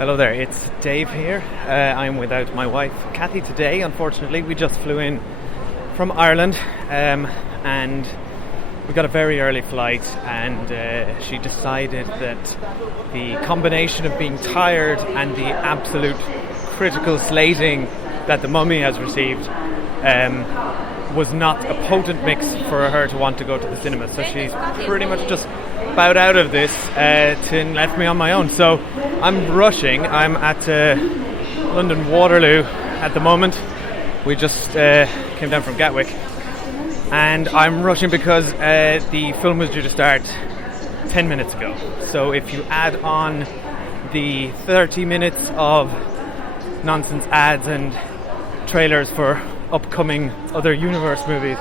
Hello there, it's Dave here. I'm without my wife, Cathy, today, unfortunately. We just flew in from Ireland and we got a very early flight, and she decided that the combination of being tired and the absolute critical slating that The Mummy has received was not a potent mix for her to want to go to the cinema. So she's pretty much just bowed out of this and left me on my own. So I'm rushing. I'm at London Waterloo at the moment. We just came down from Gatwick, and I'm rushing because the film was due to start 10 minutes ago. So if you add on the 30 minutes of nonsense ads and trailers for upcoming other universe movies,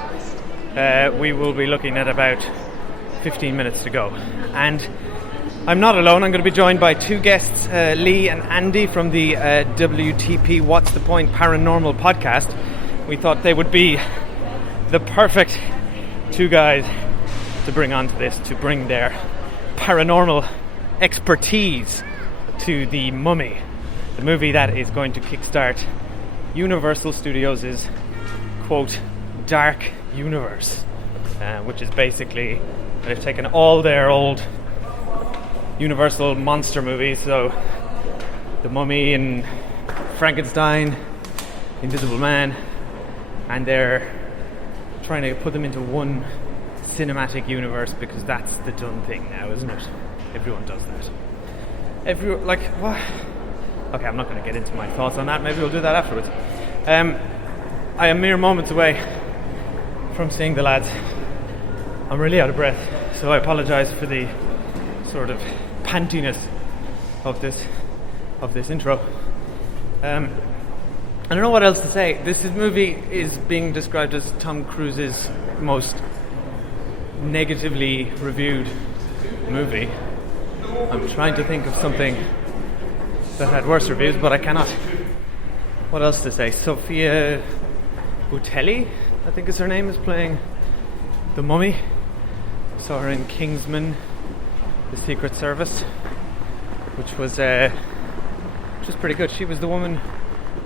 we will be looking at about 15 minutes to go. And I'm not alone. I'm going to be joined by two guests, Lee and Andy from the WTP What's the Point Paranormal Podcast. We thought they would be the perfect two guys to bring onto this, to bring their paranormal expertise to The Mummy, the movie that is going to kickstart Universal Studios' quote dark universe, which is basically they've taken all their old Universal monster movies, so The Mummy and Frankenstein, Invisible Man, and they're trying to put them into one cinematic universe because that's the done thing now, isn't it? Everyone does that. What? Okay, I'm not going to get into my thoughts on that. Maybe we'll do that afterwards. I am mere moments away from seeing the lads. I'm really out of breath, so I apologise for the sort of pantiness of this intro. I don't know what else to say. This movie is being described as Tom Cruise's most negatively reviewed movie. I'm trying to think of something that had worse reviews, but I cannot. What else to say? Sophia Butelli, I think is her name, is playing The Mummy. Saw her in Kingsman, The Secret Service, which was pretty good. She was the woman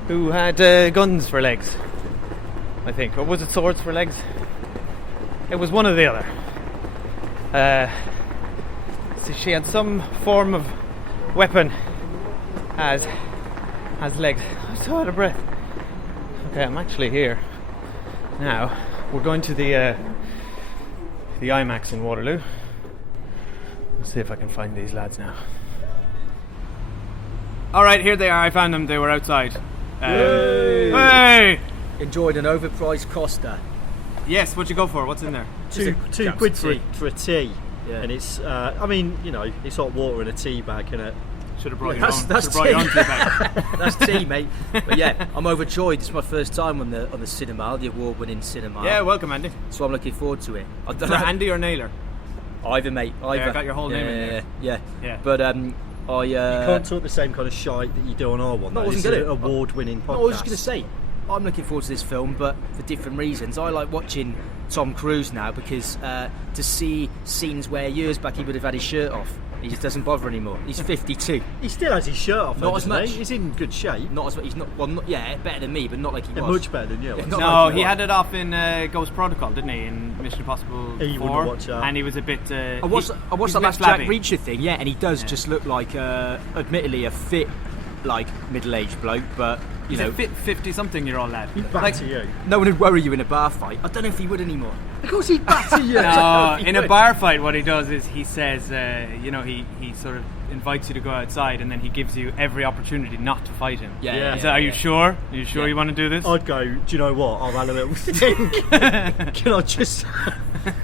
who had guns for legs, I think. Or was it swords for legs? It was one or the other. So she had some form of weapon as legs. I'm so out of breath. Okay, I'm actually here now. We're going to the IMAX in Waterloo. Let's see if I can find these lads now. Alright, here they are. I found them. They were outside. Hey! Enjoyed an overpriced Costa. Yes, what'd you go for? What's in there? Two quid for a tea. Yeah. And it's, it's hot water in a tea bag, innit? Should have brought That's your own tea bag. That's tea, mate. But yeah, I'm overjoyed. It's my first time on the cinema, the award-winning cinema. Yeah, welcome, Andy. So I'm looking forward to it. Is that Andy or Naylor? Either, mate. Either. Yeah, I got your whole name in there. Yeah. But you can't talk the same kind of shite that you do on our one. No, I wasn't it's gonna. an award-winning podcast. I was just going to say, I'm looking forward to this film, but for different reasons. I like watching Tom Cruise now because to see scenes where years back he would have had his shirt off. He just doesn't bother anymore. He's 52. He still has his shirt off. Not as much. He's in good shape. Not as much. He's not. Well, better than me, but not like he was. Much better than you. No, he had it off in Ghost Protocol, didn't he? In Mission Impossible 4. Watch that. And he was a bit. I watched the last Jack Reacher thing. Yeah, and he does just look like, admittedly, a fit, like middle-aged bloke, but he's a fit 50-something-year-old lad. He'd batter you. No one would worry you in a bar fight. I don't know if he would anymore. Of course he'd batter you. No, in a bar fight, what he does is he says, he sort of invites you to go outside, and then he gives you every opportunity not to fight him. Yeah. So, are you sure? Are you sure you want to do this? I'd go, do you know what? I'll have a little think. Can I just...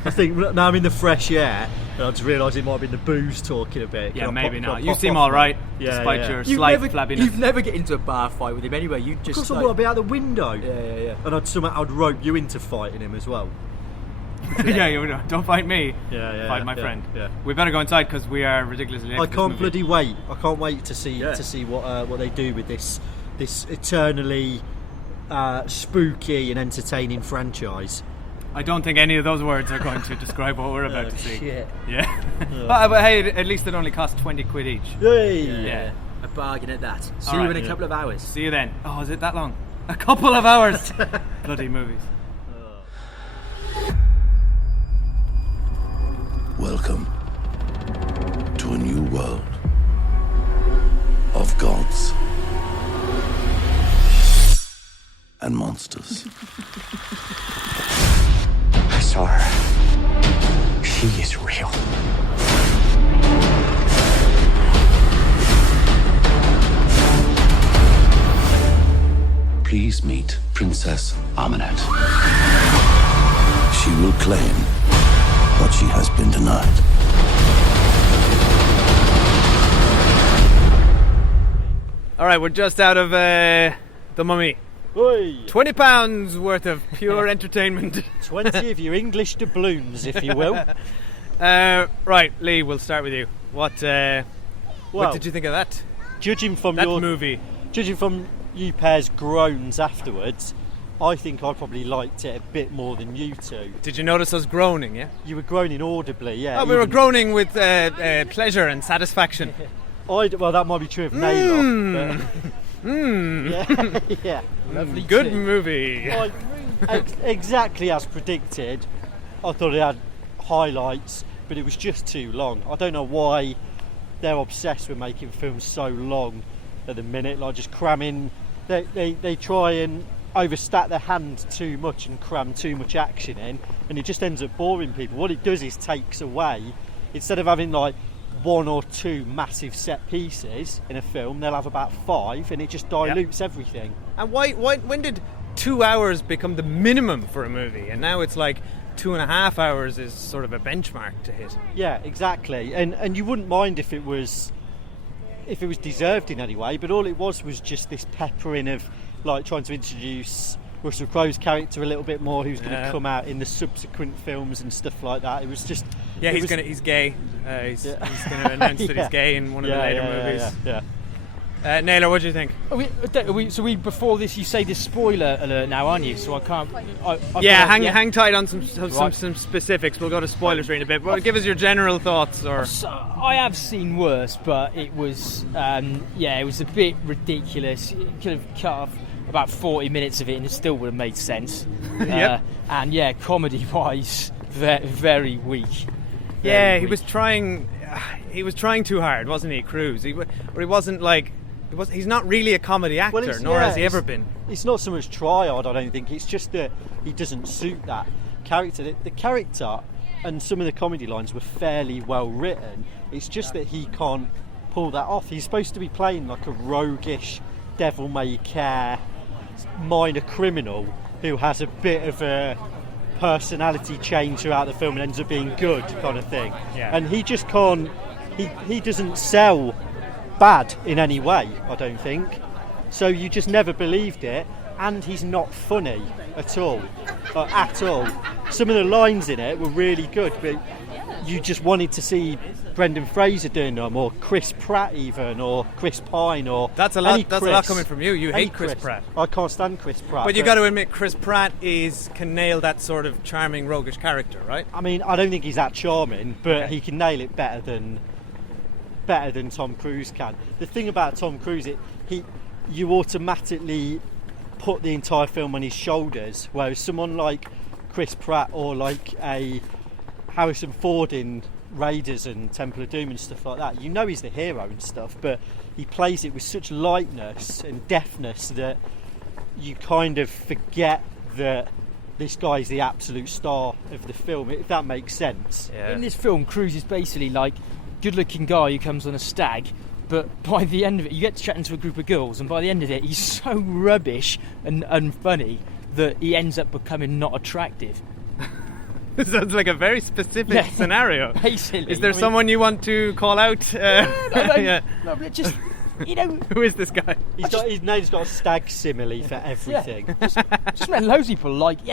I think, now I'm in the fresh air, and I just realised it might have been the booze talking a bit. Yeah, maybe not. You seem alright, despite your slight flabbiness. You'd never get into a bar fight with him anyway. You just... Of course I would. I'd be out the window. Yeah. And I'd rope you into fighting him as well. Yeah, don't fight me. Fight my friend. Yeah. We better go inside because we are ridiculously late. I can't bloody wait. I can't wait to see what they do with this eternally spooky and entertaining franchise. I don't think any of those words are going to describe what we're about to see. Shit. Yeah. But hey, at least it only cost 20 quid each. Yay! Yeah. A bargain at that. See All you right, in a couple of hours. See you then. Oh, is it that long? A couple of hours. Bloody movies. Welcome to a new world of gods and monsters. I saw her. She is real. Please meet Princess Amenet. She will claim what she has been denied. All right, we're just out of The Mummy. Oi. £20 worth of pure entertainment. 20 of your English doubloons, if you will. Right, Lee, we'll start with you. What Well, did you think of that? Judging from That movie. Judging from you pair's groans afterwards, I think I probably liked it a bit more than you two. Did you notice us groaning, yeah? You were groaning audibly, yeah. Oh, we were groaning with pleasure and satisfaction. Well, that might be true of Naylor. Yeah, yeah. Lovely Good too. movie. Like, exactly as predicted. I thought it had highlights, but it was just too long. I don't know why they're obsessed with making films so long at the minute, like just cramming. They try and overstat their hand too much and cram too much action in, and it just ends up boring people. What it does is takes away, instead of having like 1 or 2 massive set pieces in a film, they'll have about 5, and it just dilutes everything. And when did 2 hours become the minimum for a movie? And now it's like 2.5 hours is sort of a benchmark to hit. Yeah, exactly. And you wouldn't mind if it was deserved in any way, but all it was just this peppering of like trying to introduce Russell Crowe's character a little bit more, who's going to come out in the subsequent films and stuff like that. It was just he's gay. He's going to announce that he's gay in one of the later movies. Yeah. Naylor, what do you think? So before this, you say this spoiler alert now, aren't you? So I can't. Hang tight on some specifics. We'll go to spoilers in a bit. But give us your general thoughts. Or So, I have seen worse, but it was it was a bit ridiculous. You could have cut off about 40 minutes of it, and it still would have made sense. Yep. And comedy-wise, very weak. he was trying. He was trying too hard, wasn't he, Cruise? He wasn't like. He's not really a comedy actor, nor has he ever been. It's not so much try hard, I don't think. It's just that he doesn't suit that character. The character and some of the comedy lines were fairly well written. It's just that he can't pull that off. He's supposed to be playing like a roguish, devil-may-care minor criminal who has a bit of a personality change throughout the film and ends up being good, kind of thing. Yeah. And he just can't. He doesn't sell bad in any way, I don't think. So you just never believed it, and he's not funny at all. Some of the lines in it were really good, but you just wanted to see Brendan Fraser doing them, or Chris Pratt even, or Chris Pine, or that's a lot coming from you. You hate Chris Pratt. I can't stand Chris Pratt. But you got to admit, Chris Pratt can nail that sort of charming, roguish character, right? I mean, I don't think he's that charming, but he can nail it better than Tom Cruise can. The thing about Tom Cruise, you automatically put the entire film on his shoulders, whereas someone like Chris Pratt or like a Harrison Ford in Raiders and Temple of Doom and stuff like that, you know he's the hero and stuff, but he plays it with such lightness and deftness that you kind of forget that this guy's the absolute star of the film, if that makes sense. Yeah. In this film, Cruise is basically like good-looking guy who comes on a stag, but by the end of it, you get to chatting to a group of girls, and by the end of it, he's so rubbish and unfunny that he ends up becoming not attractive. Sounds like a very specific scenario. Basically, is there someone you want to call out? No, but just who is this guy? His name's got a stag simile for everything. Just met loads of people like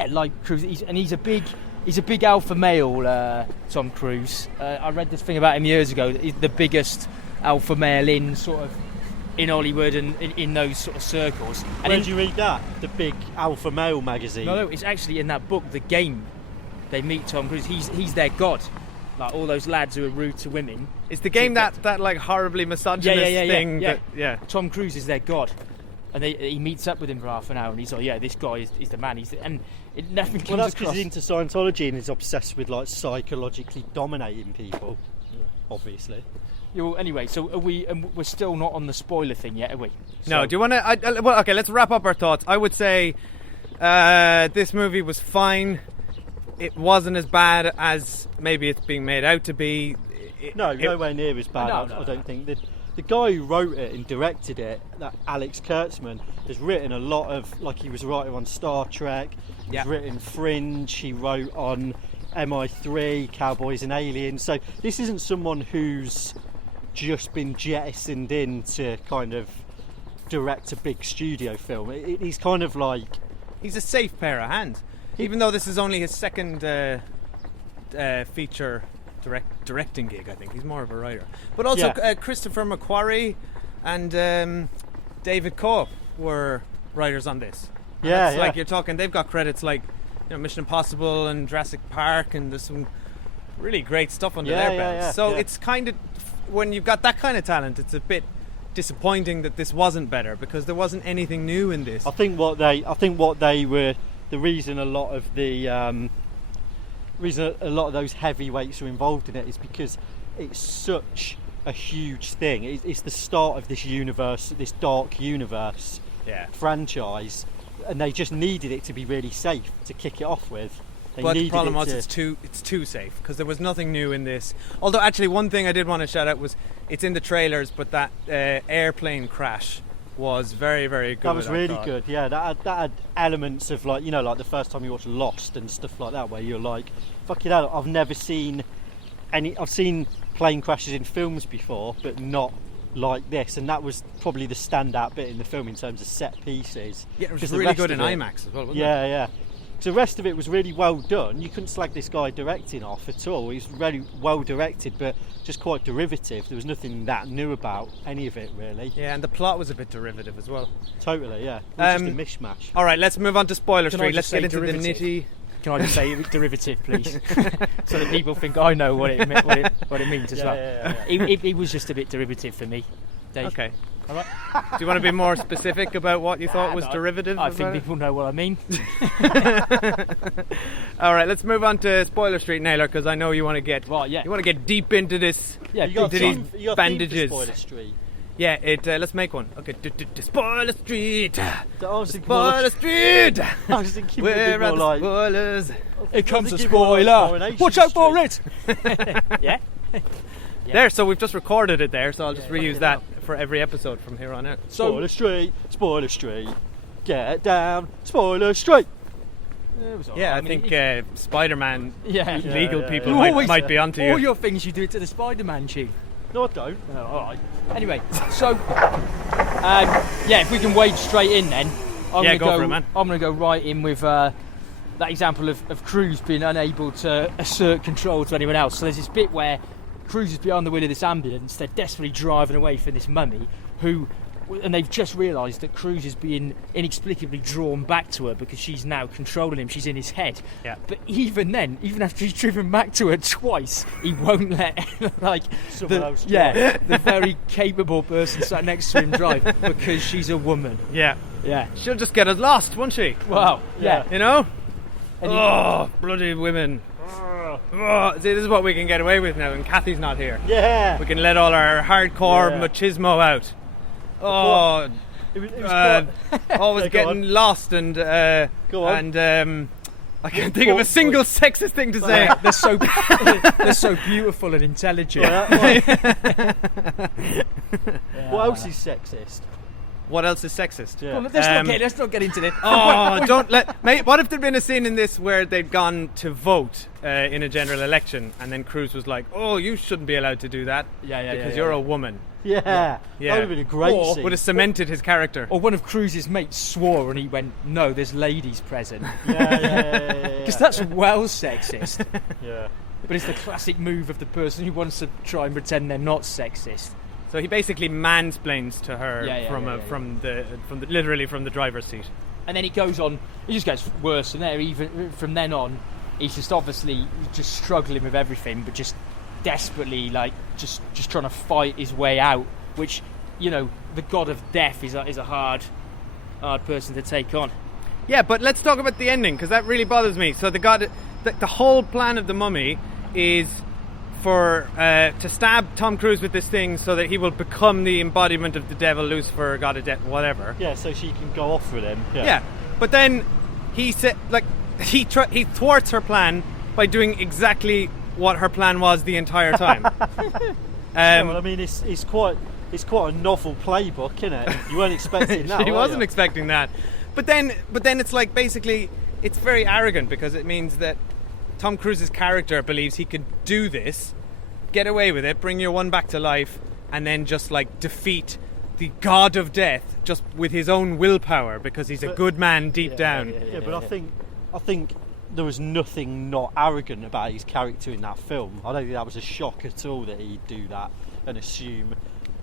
Cruise, he's a big alpha male, Tom Cruise. I read this thing about him years ago. That he's the biggest alpha male in Hollywood and in those sort of circles. And Where did you read that? The big alpha male magazine? No, it's actually in that book, The Game. They meet Tom Cruise. He's their god. Like all those lads who are rude to women. It's the game that like horribly misogynist thing. Yeah. Tom Cruise is their god, and he meets up with him for half an hour, and he's like, "Yeah, this guy is the man." Nothing comes Well, that's across. because he's into Scientology and is obsessed with like psychologically dominating people. Obviously. Yeah, well, anyway, so are we? We're still not on the spoiler thing yet, are we? No. Do you want to? Well, okay. Let's wrap up our thoughts. I would say this movie was fine. It wasn't as bad as maybe it's being made out to be. Nowhere near as bad. No, I don't think. The guy who wrote it and directed it, that Alex Kurtzman, has written a lot of, like, he was a writer on Star Trek, he's written Fringe, he wrote on MI3, Cowboys and Aliens. So this isn't someone who's just been jettisoned in to kind of direct a big studio film. He's kind of like... He's a safe pair of hands. Even though this is only his second feature directing gig, I think. He's more of a writer. But also Christopher McQuarrie and David Cope were writers on this. And like you're talking, they've got credits like Mission Impossible and Jurassic Park, and there's some really great stuff under their belts. It's kind of, when you've got that kind of talent, it's a bit disappointing that this wasn't better, because there wasn't anything new in this. I think what they were... The reason a lot of those heavyweights are involved in it is because it's such a huge thing. It's the start of this universe, this dark universe franchise, and they just needed it to be really safe to kick it off with. But the problem was it's too safe, because there was nothing new in this. Although actually one thing I did want to shout out was it's in the trailers, but that airplane crash was very, very good. That was really good. Yeah, that had elements of, like, like the first time you watch Lost and stuff like that, where you're like, fucking hell, I've never seen I've seen plane crashes in films before, but not like this, and that was probably the standout bit in the film in terms of set pieces. Yeah, it was really good in IMAX as well, wasn't it? Yeah. So the rest of it was really well done. You couldn't slag this guy directing off at all. He was really well directed, but just quite derivative. There was nothing that new about any of it, really. Yeah, and the plot was a bit derivative as well. Totally, yeah. It was just a mishmash. All right, let's move on to Spoiler Street. Let's get into the nitty. Can I just say derivative, please? So that people think I know what it means as well. It was just a bit derivative for me, Dave. Okay. All right. Do you want to be more specific about what you thought was derivative? I think people know what I mean. All right, let's move on to Spoiler Street, Naylor, because I know you want to get you want to get deep into this. Yeah, into these bandages. Spoiler Street. Yeah, let's make one. Okay, Spoiler Street. Spoiler Street. I was thinking where are the like, spoilers? Here comes a spoiler. Watch out for it. Yeah. There, so we've just recorded it there, so I'll just reuse that for every episode from here on out. Spoiler Street, get down, Spoiler Street. I think Spider-Man legal people you might be onto you. All your things you do it to the Spider-Man tune. No, I don't. Oh, all right. Anyway, so if we can wade straight in then. I'm going to go right in with that example of Cruise being unable to assert control to anyone else. So there's this bit where Cruise is behind the wheel of this ambulance. They're desperately driving away from this mummy and they've just realised that Cruise is being inexplicably drawn back to her because she's now controlling him. She's in his head. Yeah. But even then, even after he's driven back to her twice, he won't let the very capable person sat next to him drive because she's a woman. Yeah. Yeah. She'll just get us lost, won't she? Wow. Yeah. You know? Bloody women. See, this is what we can get away with now, and Cathy's not here. Yeah. We can let all our hardcore machismo out. Always getting lost and Go on. and I can't think of a single sexist thing to say. They're so beautiful and intelligent. What else is sexist? What else is sexist? Yeah. Well, let's not get into this. Mate, what if there'd been a scene in this where they'd gone to vote in a general election, and then Cruise was like, "Oh, you shouldn't be allowed to do that because you're a woman." Yeah. That would have been a great scene. Would have cemented his character. Or one of Cruise's mates swore and he went, "No, there's ladies present." Yeah. Because that's well sexist. Yeah. But it's the classic move of the person who wants to try and pretend they're not sexist. So he basically mansplains to her from the driver's seat. And then it goes on. It just gets worse, and there even from then on, he's just obviously just struggling with everything, but just desperately just trying to fight his way out. Which, the god of death is a hard person to take on. Yeah, but let's talk about the ending, because that really bothers me. So the whole plan of the mummy is for to stab Tom Cruise with this thing so that he will become the embodiment of the devil, Lucifer, god of death, whatever. Yeah, so she can go off with him. Yeah, but then he said, he thwarts her plan by doing exactly what her plan was the entire time. Well, I mean, it's quite a novel playbook, isn't it? You weren't expecting that. He wasn't expecting that. But then it's like, basically, it's very arrogant, because it means that Tom Cruise's character believes he could do this, get away with it, bring your one back to life, and then just defeat the god of death just with his own willpower, because he's a good man deep down. But I think there was nothing not arrogant about his character in that film. I don't think that was a shock at all that he'd do that and assume.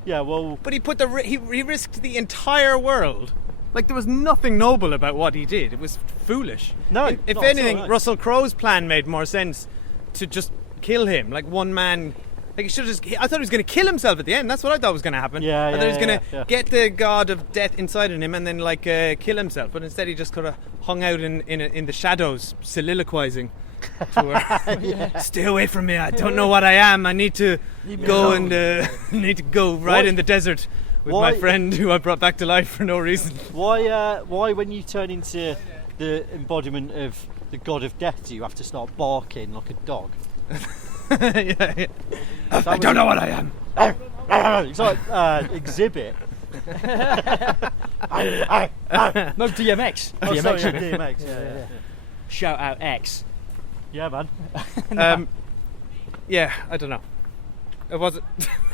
Yeah, well, but he risked the entire world. There was nothing noble about what he did. It was foolish. No, if anything, Russell Crowe's plan made more sense, to just kill him, one man. He should have I thought he was going to kill himself at the end. That's what I thought was going to happen. I thought he was going to get the god of death inside of him and then kill himself. But instead, he just could have hung out in the shadows, soliloquizing to her. Stay away from me! I don't know what I am. I need to go need to go ride in the desert with my friend who I brought back to life for no reason. Why when you turn into the embodiment of the god of death, do you have to start barking like a dog? I don't know what I am. It's like Exhibit. No, DMX. Oh, DMX. sorry, DMX. Yeah. Shout out X. Yeah, man. I don't know. It wasn't.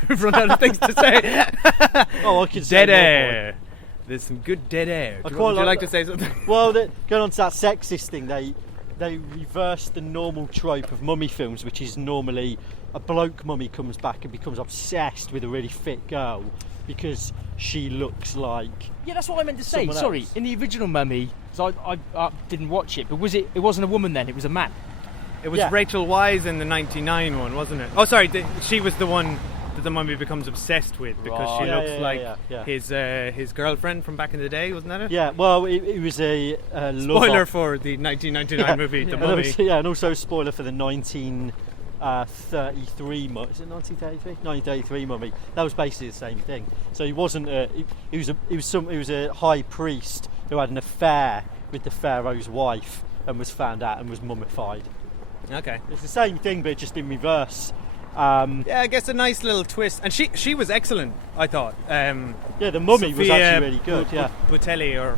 We've run out of things to say. I could say dead air. There's some good dead air. Would you like to say something? Well, going on to that sexist thing, they reversed the normal trope of mummy films, which is normally a bloke mummy comes back and becomes obsessed with a really fit girl because she looks like. Yeah, that's what I meant to say. Sorry, in the original Mummy, so I didn't watch it, but it wasn't a woman then? It was a man. It was Rachel Weisz in the 99 one, wasn't it? Oh, sorry, she was the one that the mummy becomes obsessed with because she looks like his girlfriend from back in the day, wasn't that it? Yeah, well, it was a spoiler for the 1999 movie, The Mummy. And also a spoiler for the 1933 Mummy. Is it 1933? 1933 Mummy. That was basically the same thing. So he wasn't. He was a high priest who had an affair with the pharaoh's wife and was found out and was mummified. Okay. It's the same thing, but just in reverse. I guess a nice little twist, and she was excellent, I thought. The Mummy was actually really good. Butelli or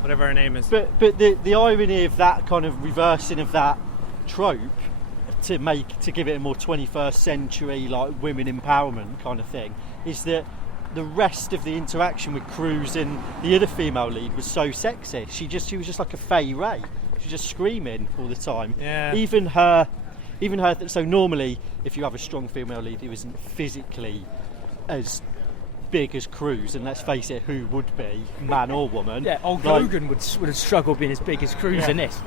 whatever her name is. But the irony of that kind of reversing of that trope to give it a more 21st century women empowerment kind of thing is that the rest of the interaction with Cruise and the other female lead was so sexist. She was just like a Fay Ray. She was just screaming all the time. Yeah. Even her. So normally, if you have a strong female lead who isn't physically as big as Cruise, and let's face it, who would be, man or woman? Yeah, old Logan would have struggled being as big as Cruise in this.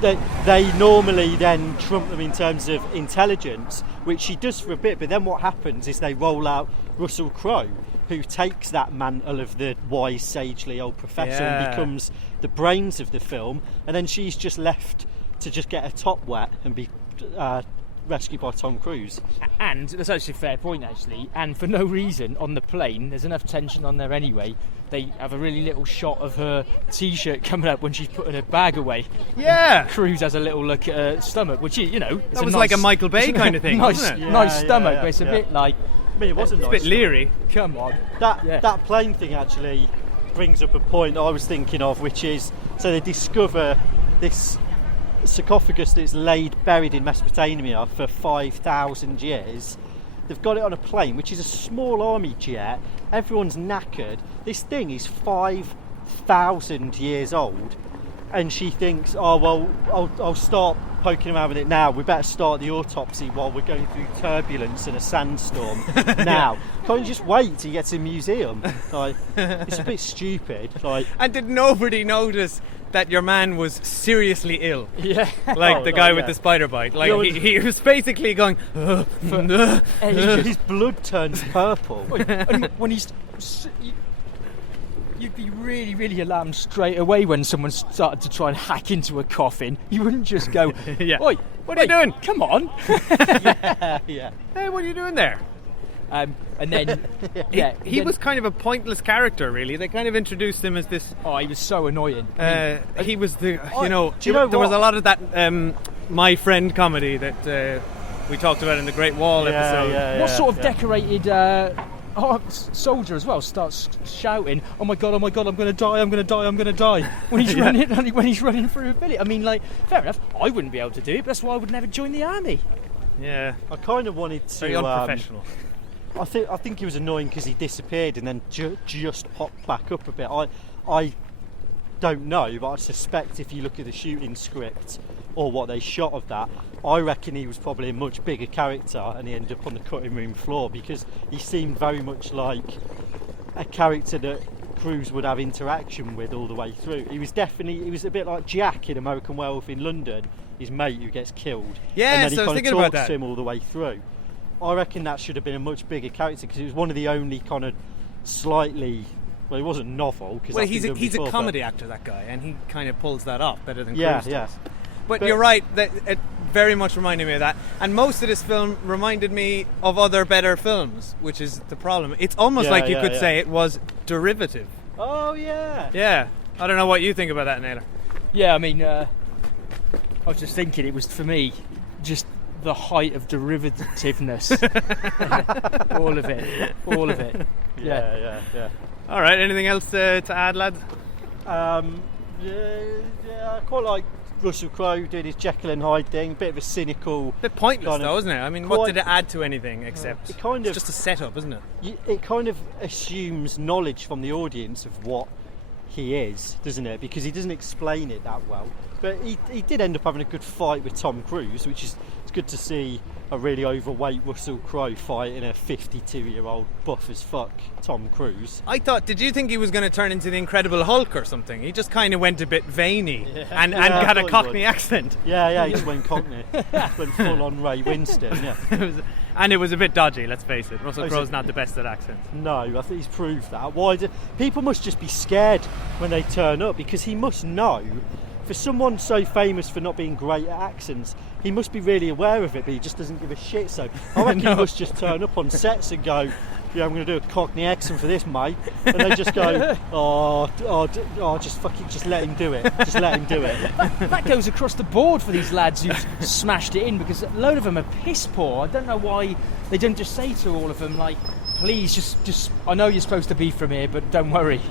They normally then trump them in terms of intelligence, which she does for a bit, but then what happens is they roll out Russell Crowe, who takes that mantle of the wise, sagely old professor and becomes the brains of the film, and then she's just left to just get her top wet and be rescued by Tom Cruise. And that's actually a fair point, actually. And for no reason, on the plane, there's enough tension on there anyway. They have a really little shot of her T-shirt coming up when she's putting her bag away. Yeah. Cruise has a little look at her stomach, which it's that was like a Michael Bay kind of thing, wasn't it? Nice stomach, but it's a bit like. I mean, it wasn't nice. It's a bit leery. Come on. That plane thing actually brings up a point I was thinking of, which is so they discover this sarcophagus that's buried in Mesopotamia for 5,000 years. They've got it on a plane, which is a small army jet. Everyone's knackered. This thing is 5,000 years old, and she thinks, oh well, I'll start poking around with it now. We better start the autopsy while we're going through turbulence and a sandstorm now. Can't you just wait till you get to the museum? Like, it's a bit stupid. Like, and did nobody notice that your man was seriously ill? Yeah. Like the guy with the spider bite. Like he was basically going his blood turns purple. And when you'd be really, really alarmed straight away when someone started to try and hack into a coffin. You wouldn't just go, yeah. Oi, what are you doing? Come on. Yeah. Hey, what are you doing there? And then, he was kind of a pointless character, really. They kind of introduced him as this. Oh, he was so annoying. He was the, there was a lot of that My Friend comedy that we talked about in the Great Wall episode. What sort of decorated soldier as well starts shouting, "Oh my god, I'm going to die, I'm going to die, I'm going to die," when he's running through a village. I mean, like, fair enough, I wouldn't be able to do it, but that's why I would never join the army. Yeah. I kind of wanted to... Very unprofessional. I think he was annoying because he disappeared and then just popped back up a bit. I don't know, but I suspect if you look at the shooting script or what they shot of that, I reckon he was probably a much bigger character and he ended up on the cutting room floor, because he seemed very much like a character that Cruise would have interaction with all the way through. He was a bit like Jack in American Werewolf in London, his mate who gets killed. Yeah, and then so I was thinking about that. To him all the way through. I reckon that should have been a much bigger character, because it was one of the only kind of slightly... Well, he wasn't novel. Well, he's a comedy actor, that guy, and he kind of pulls that off better than Cruise does. Yeah. But you're right, that it very much reminded me of that. And most of this film reminded me of other better films, which is the problem. It's almost like you could say it was derivative. Oh, yeah. Yeah. I don't know what you think about that, Naylor. Yeah, I mean, I was just thinking it was, for me, just the height of derivativeness. All of it. Yeah. All right, anything else to add, lads? I quite like Russell Crowe doing his Jekyll and Hyde thing. Bit of a cynical... Bit pointless though, isn't it? I mean, what did it add to anything except... It's just a setup, isn't it? It kind of assumes knowledge from the audience of what he is, doesn't it? Because he doesn't explain it that well. But he did end up having a good fight with Tom Cruise, which is... It's good to see a really overweight Russell Crowe fighting a 52-year-old buff as fuck Tom Cruise. Did you think he was going to turn into the Incredible Hulk or something? He just kind of went a bit veiny and had a Cockney accent. Yeah, he just went Cockney. Went full on Ray Winston, yeah. And it was a bit dodgy, let's face it. Russell Crowe's not the best at accents. No, I think he's proved that. People must just be scared when they turn up, because he must know, for someone so famous for not being great at accents, he must be really aware of it, but he just doesn't give a shit. So I reckon he must just turn up on sets and go, "Yeah, I'm going to do a Cockney accent for this, mate," and they just go, just let him do it. Just let him do it. That goes across the board for these lads who've smashed it in, because a load of them are piss poor. I don't know why they don't just say to all of them, like, "Please, just I know you're supposed to be from here, but don't worry.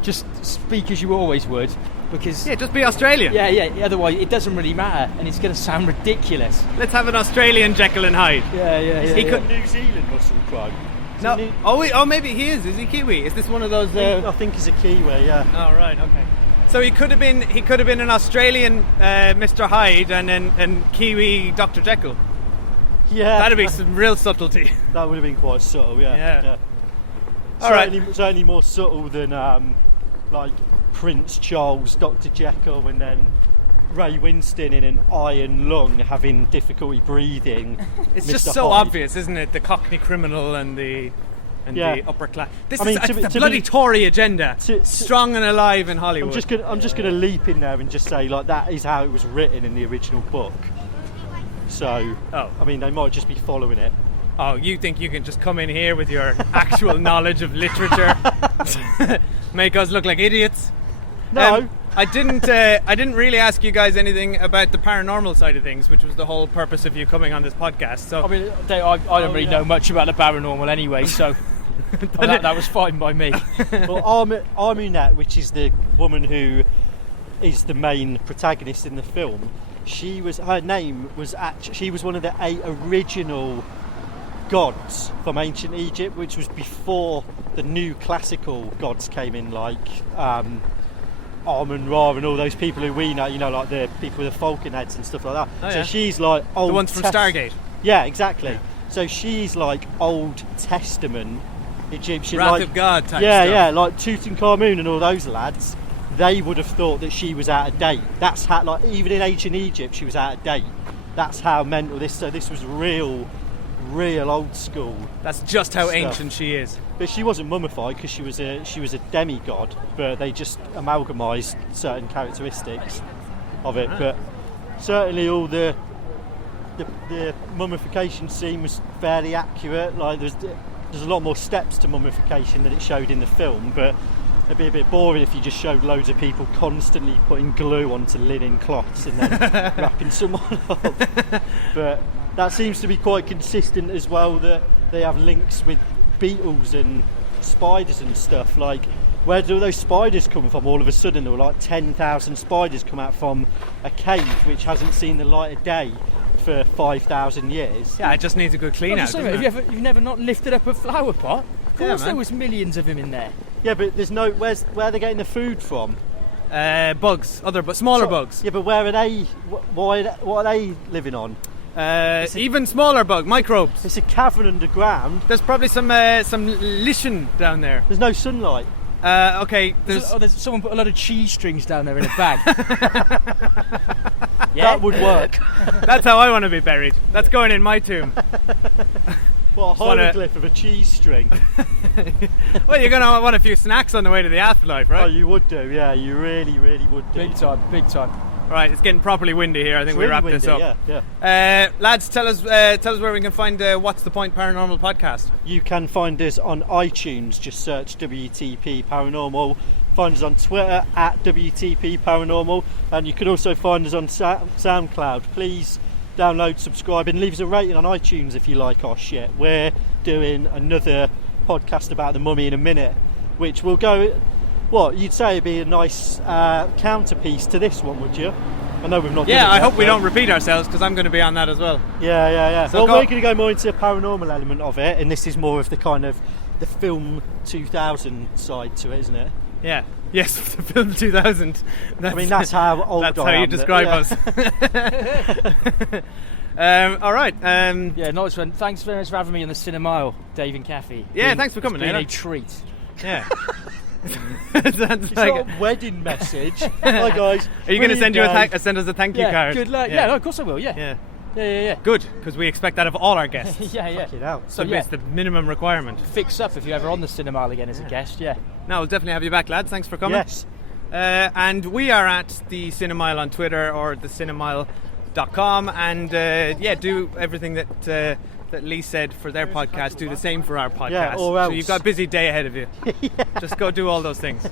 Just speak as you always would." Because just be Australian. Yeah. Otherwise, it doesn't really matter, and it's going to sound ridiculous. Let's have an Australian Jekyll and Hyde. Yeah. He could New Zealand Russell Crowe. No. Maybe he is. Is he Kiwi? Is this one of those? I think he's a Kiwi. Yeah. Oh right. Okay. So he could have been an Australian Mr. Hyde and Kiwi Dr. Jekyll. Yeah. That'd be some real subtlety. That would have been quite subtle. Yeah. All right. Certainly more subtle than like Prince Charles, Dr. Jekyll, and then Ray Winston in an iron lung having difficulty breathing. It's Mr. just so Hyde. obvious, isn't it? The Cockney criminal and the upper class. This is the to bloody be, Tory agenda, strong and alive in Hollywood. I'm just going to leap in there and just say, like, that is how it was written in the original book. So, I mean, they might just be following it. Oh, you think you can just come in here with your actual knowledge of literature, make us look like idiots? No. I didn't really ask you guys anything about the paranormal side of things, which was the whole purpose of you coming on this podcast. So I mean, I don't really know much about the paranormal anyway, so that was fine by me. Well, Armunette, which is the woman who is the main protagonist in the film, she was one of the 8 original gods from ancient Egypt, which was before the new classical gods came in, like Amun-Ra and all those people who we know, like the people with the falcon heads and stuff like that. Oh, so yeah. she's like Old The ones from Stargate. Yeah, exactly. Yeah. So she's like Old Testament Egyptian. Wrath like, of God type yeah, stuff. Yeah, like Tutankhamun and all those lads. They would have thought that she was out of date. That's how, like, even in ancient Egypt, she was out of date. That's how mental this. So this was real old school. That's just how stuff. ancient she is. But she wasn't mummified because she was a demigod. But they just amalgamised certain characteristics of it. But certainly all the mummification scene was fairly accurate. Like there's a lot more steps to mummification than it showed in the film. But it'd be a bit boring if you just showed loads of people constantly putting glue onto linen cloths and then wrapping someone up. But that seems to be quite consistent as well, that they have links with beetles and spiders and stuff. Like, where do all those spiders come from? All of a sudden there were like 10,000 spiders come out from a cave which hasn't seen the light of day for 5,000 years. Yeah, it just needs a good clean out. You've never not lifted up a flower pot? Of course, there was millions of them in there. Yeah, but there's no. Where are they getting the food from? Bugs, smaller bugs. Yeah, but where are they? What are they living on? Even smaller bug, microbes. It's a cavern underground. There's probably some lichen down there. There's no sunlight. Okay, There's someone put a lot of cheese strings down there in a bag. That would work. That's how I want to be buried. That's going in my tomb. What, a hieroglyph of a cheese string? Well, you're going to want a few snacks on the way to the afterlife, right? Oh, you would do, yeah. You really, really would do. Big time. Right, it's getting properly windy here. I think we Really wrap windy, this up. Yeah. Lads, tell us where we can find What's the Point Paranormal Podcast. You can find us on iTunes. Just search WTP Paranormal. Find us on Twitter at WTP Paranormal, and you can also find us on SoundCloud. Please download, subscribe, and leave us a rating on iTunes if you like our shit. We're doing another podcast about the mummy in a minute, which will go. What you'd say would be a nice counterpiece to this one, would you? I know we've not. Yeah, done it I yet, hope we but- don't repeat ourselves because I'm going to be on that as well. Yeah. So Well, go- we're going to go more into the paranormal element of it, and this is more of the kind of the film 2000 side to it, isn't it? Yeah. Yes, the film 2000. That's how old That's I how you am, describe yeah. us. All right. Yeah, nice one. Thanks very much for having me on the Cinemile, Dave and Cathy. Yeah, thanks for coming, It's been Nana. a treat. Yeah. Sounds It's like not a wedding message. Hi guys. Are you going to Brilliant send us a thank you Yeah, card? good luck. Yeah, no, of course I will. Yeah. Good, because we expect that of all our guests. Yeah. Fucking hell. So yeah. it's the minimum requirement. Fix up if you're ever on the Cinemile again as a guest. Yeah. No, we'll definitely have you back, lads. Thanks for coming. Yes. And we are at the Cinemile on Twitter or thecinemile.com, and do everything that Lee said for their podcast. Do the same for our podcast. Yeah, or So else. you've got a busy day ahead of you. Just go do all those things.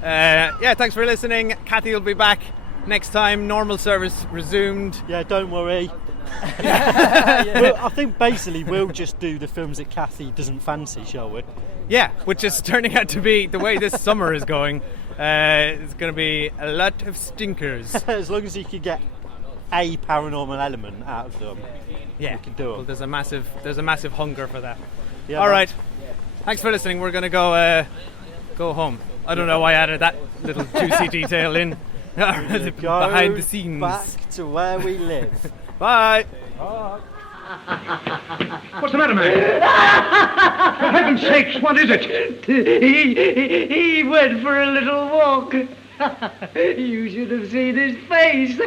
Thanks for listening. Cathy will be back next time. Normal service resumed. Yeah, don't worry. Well, I think basically we'll just do the films that Cathy doesn't fancy, shall we? Yeah, which is turning out to be the way this summer is going. It's going to be a lot of stinkers. As long as you can get a paranormal element out of them, Yeah, you can do it. well, there's a massive hunger for that. Yeah, All man. right, thanks for listening. We're going to go home. I don't know why I added that little juicy detail in. Go Behind the scenes. back to where we live. Bye. What's the matter, man? For heaven's sakes, what is it? He went for a little walk. You should have seen his face.